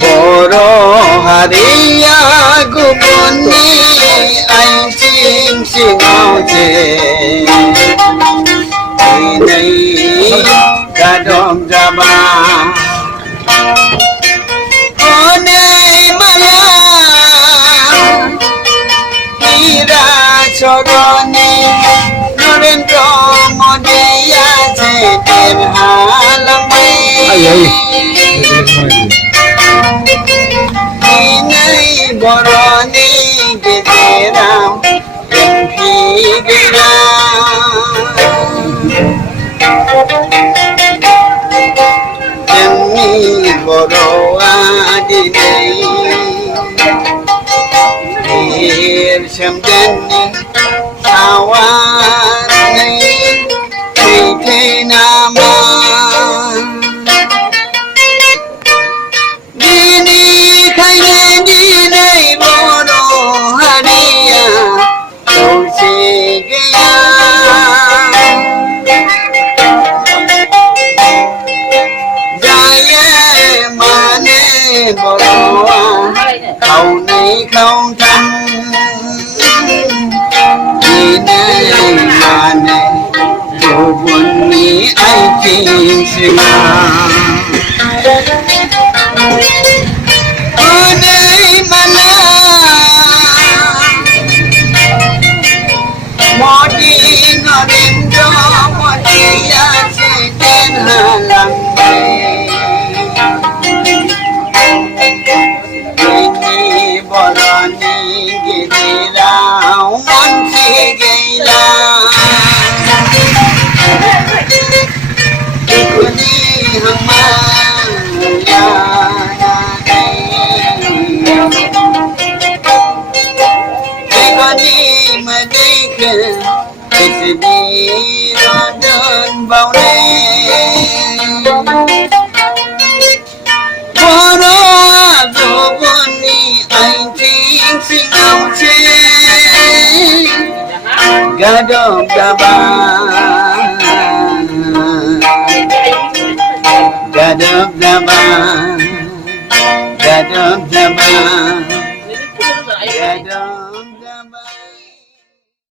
Boro hariya gubuni anjing singoje ini kadom jaba one maya hira chogoni Narendra Modi aje halamai Inai boroni geram MP geram Demi boro adinai Ir samdani awan Tete nama Dini kaya dini bono hariya Kausi gaya Jaya mane boroa Kau nai kau tam Dini mane Kubuni aiting singa Unai mana Modi Narendra Modi Asiten halamai Ini bolani gidira Mansi gila Ikuni hamaya Ikuni madika Isni rodon baune Boro agoboni aiting singauche Gadom daban Gadom daban